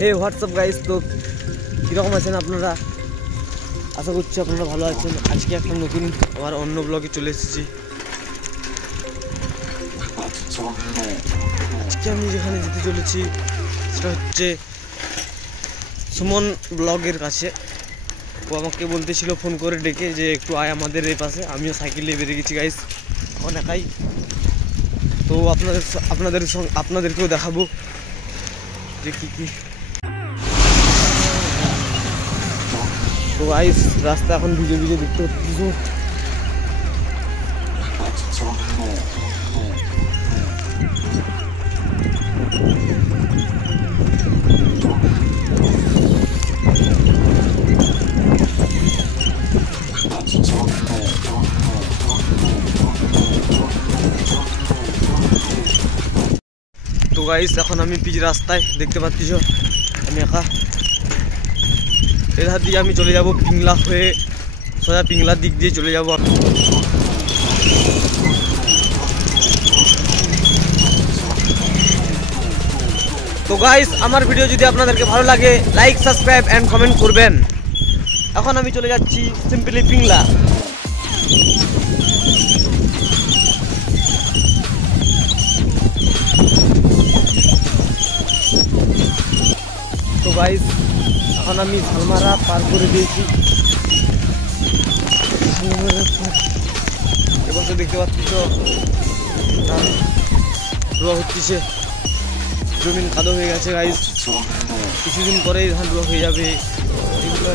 হে WhatsApp guys, তো কীরকম আছেন আপনারা? আশা করছি আপনারা ভালো আছেন। আজকে একটা নতুন আমার অন্য ব্লগে চলে এসেছি। আজকে আমি যেখানে যেতে চলেছি সেটা হচ্ছে সুমন ব্লগের কাছে। ও আমাকে বলতেছিল ফোন করে ডেকে যে একটু আয় আমাদের এই পাশে। আমিও সাইকেল নিয়ে বেরিয়ে গেছি গাইস, এখন একাই। তো আপনাদেরকেও দেখাবো যে কী। তো গাইস রাস্তা এখন ভিজে ভিজে দেখতে হচ্ছে। তো গাইস এখন আমি পিচ রাস্তায় দেখতে পাচ্ছি আমি একা। এর হাত দিয়ে আমি চলে যাব পিংলা হয়ে, সোজা পিংলার দিক দিয়ে চলে যাব। তো গাইস আমার ভিডিও যদি আপনাদেরকে ভালো লাগে লাইক, সাবস্ক্রাইব অ্যান্ড কমেন্ট করবেন। এখন আমি চলে যাচ্ছি সিম্পলি পিংলা। তো গাইস এখন আমি ঝালমারা পার করে দিয়েছি। এবছর দেখতে পাচ্ছি তো ধান রোয়া হচ্ছে, জমিন কাদো হয়ে গেছে গাইস। কিছুদিন পরেই ধান রোয়া হয়ে যাবে। এগুলো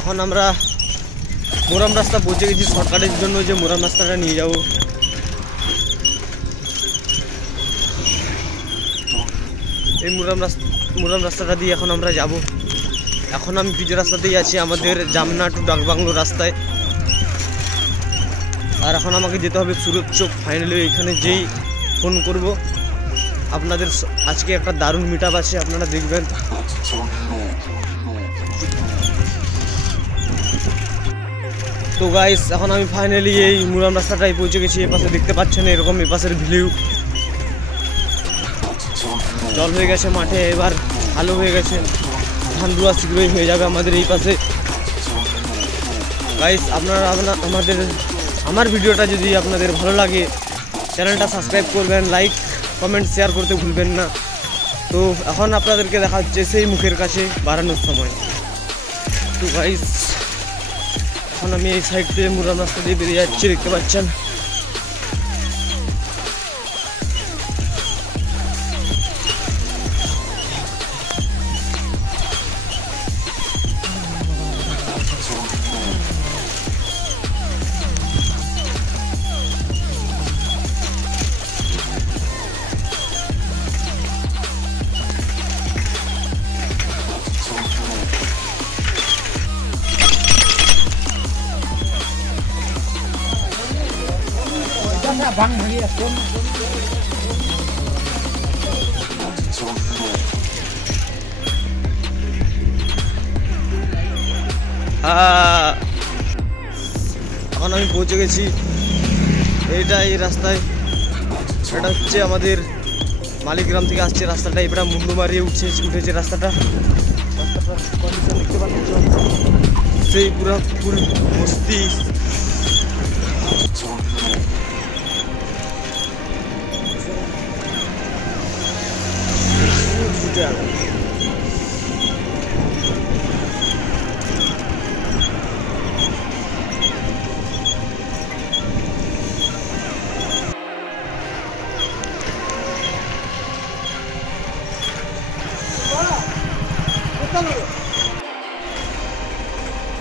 এখন আমরা মোরাম রাস্তা পৌঁছে গেছি। শর্টকাটের জন্য যে মোরাম রাস্তাটা নিয়ে যাব। এই মোরাম রাস্তাটা দিয়ে এখন আমরা যাব। এখন আমি পিচ রাস্তাতেই আছি, আমাদের জামনা টু ডাকবাংলো রাস্তায়। আর এখন আমাকে যেতে হবে সুরত চোক। ফাইনালি এখানে যেই ফোন করব আপনাদের। আজকে একটা দারুণ মিট আপ আছে, আপনারা দেখবেন। তো গাইস এখন আমি ফাইনালি এই মুরাম রাস্তাটায় পৌঁছে গেছি। এ পাশে দেখতে পাচ্ছেন এরকম এ পাশের ভিউ। জল হয়ে গেছে মাঠে, এবার ভালো হয়ে গেছে। ধান রোয়া শীঘ্রই হয়ে যাবে আমাদের এই পাশে। গাইস আপনারা আমার ভিডিওটা যদি আপনাদের ভালো লাগে চ্যানেলটা সাবস্ক্রাইব করবেন, লাইক কমেন্ট শেয়ার করতে ভুলবেন না। তো এখন আপনাদেরকে দেখা হচ্ছে সেই মুখের কাছে বাড়ানোর সময়। তো গাইস এখন আমি এই সাইড দিয়ে মুরাম রাস্তা দিয়ে বেরিয়ে যাচ্ছি, দেখতে পাচ্ছেন। băng hay là cuốn এখন আমি পৌঁছে গেছি। এই রাস্তায়, এটা হচ্ছে আমাদের মালিগ্রাম থেকে আসছে রাস্তাটা। এবার মুন্ডু মারিয়ে উঠেছে রাস্তাটা কন্ডিশন দেখতে পাচ্ছ, সেই পুরো বস্তি।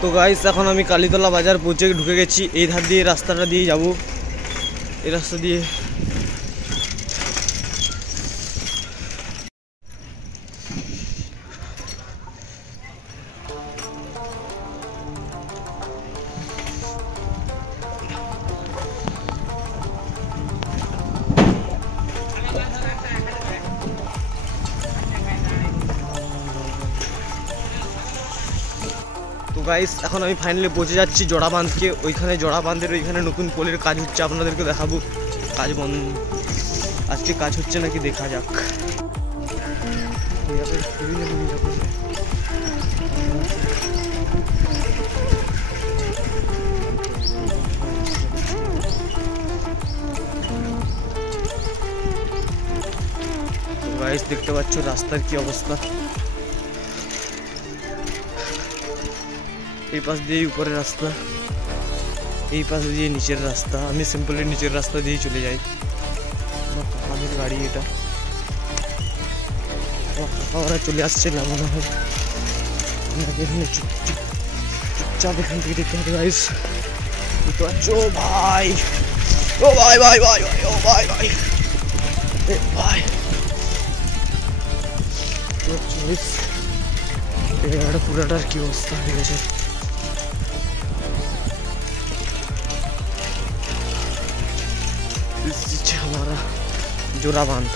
তো গাইস এখন আমি কালীতলা বাজার পৌঁছে ঢুকে গেছি। এই ধার দিয়ে রাস্তাটা দিয়ে যাব, এই রাস্তা দিয়ে। তো গাইস এখন আমি ফাইনালি পৌঁছে যাচ্ছি জোড়া বাঁধকে। ওইখানে জোড়া বাঁধের ওইখানে নতুন পোলের কাজ হচ্ছে, আপনাদেরকে দেখাবো। কাজ বন্ধ, আজকে কাজ হচ্ছে নাকি দেখা যাক। গাইস দেখতে পাচ্ছ রাস্তার কি অবস্থা। এই পাশ দিয়ে উপরের রাস্তা, এই পাশ দিয়ে নিচের রাস্তা। আমি সিম্পলি নিচের রাস্তা দিয়েই চলে যাই। আমাদের গাড়ি এটা, কাকারা চলে আসছে না মনে হয়। আমাকে এখানে চুপচাপ এখান থেকে দেখতে হবে গাইস। দেখতে পাচ্ছ ভাই, ও ভাই ভাই ভাই ভাই, ও ভাই ভাই ভাই, পুরাটার কি অবস্থা হয়ে গেছে। हमारा जोरा बांध।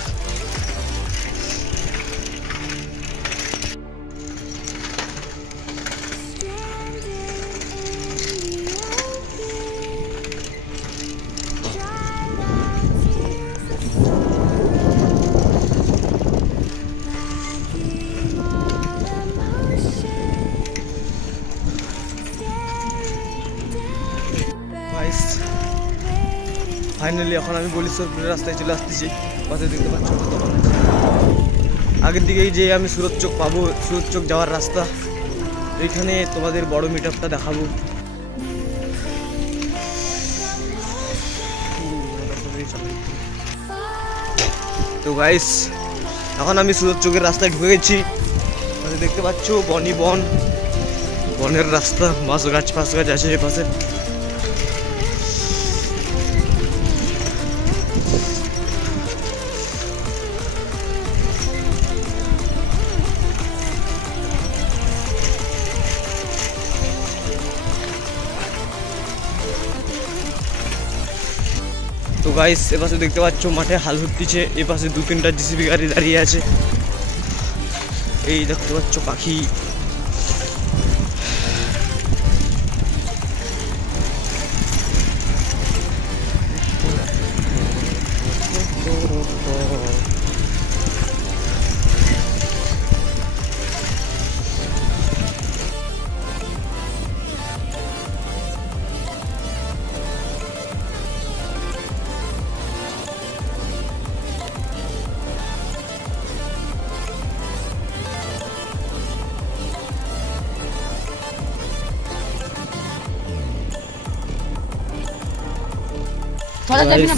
ফাইনালি এখন আমি বলিশ্বরপুরের রাস্তায় চলে আসতেছি। পাশে দেখতে পাচ্ছ আগের দিকেই যে আমি সুরত চোক পাবো, সুরত চোক যাওয়ার রাস্তা। এইখানে তোমাদের বড় মিট আপটা দেখাবো। তো গাইস এখন আমি সুরত চোকের রাস্তায় ঢুকে গেছি। পাশে দেখতে পাচ্ছ বনের রাস্তা, বাঁশ গাছ আছে এপাশে। তো গাইস এপাশে দেখতে পাচ্ছ মাঠে হাল হচ্ছে। এপাশে 2-3টা জিসিবি গাড়ি দাঁড়িয়ে আছে। এই দেখতে পাচ্ছ পাখি। थोड़ा सा भी ना